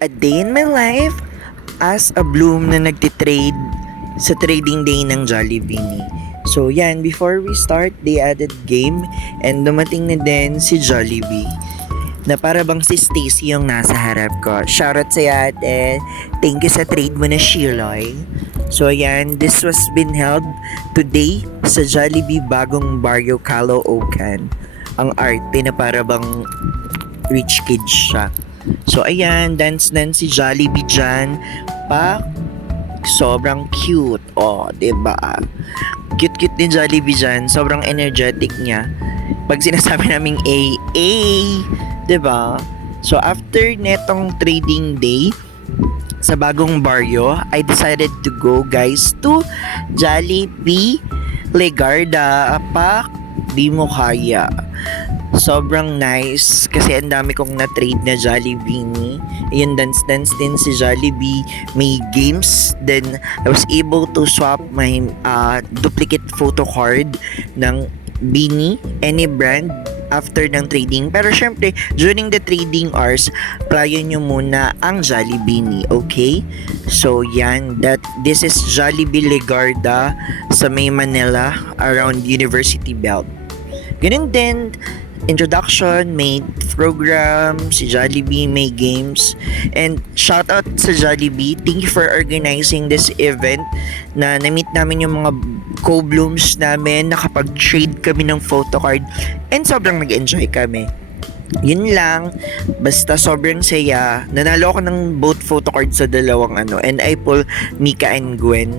A day in my life as a Bloom na nagtitrade sa trading day ng Jollibee. So yan, before we start, they added game and dumating na din si Jollibee na para bang si Stacy yung nasa harap ko. Shoutout sa ate. Thank you sa trade mo na Shiloy. So ayan, this was been held today sa Jollibee bagong Barrio Caloocan. Ang arte na para bang rich kid siya. So ayan, dance si Jollibee dyan. Sobrang cute. Oh, 'di ba? Cute ni Jollibee dyan. Sobrang energetic niya. Pag sinasabi naming A, 'di ba? So after netong trading day sa bagong barrio, I decided to go guys to Jollibee Legarda. Di mo kaya. Sobrang nice kasi ang dami kong na-trade na Jollibee ni. Ayun, dance din si Jollibee. May games. Then, I was able to swap my duplicate photo card ng Beanie, any brand, after ng trading. Pero syempre, during the trading hours, prior nyo muna ang Jollibee ni, okay? So, yan. This is Jollibee Legarda sa May Manila, around University Belt. Ganun din, introduction, may program, si Jollibee, may games. And shoutout sa Jollibee. Thank you for organizing this event na na-meet namin yung mga co-blooms namin, nakapag-trade kami ng photo card and sobrang nag-enjoy kami. Yun lang, basta sobrang saya. Nanalo ako ng both photo cards sa dalawang and I pull Mika and Gwen.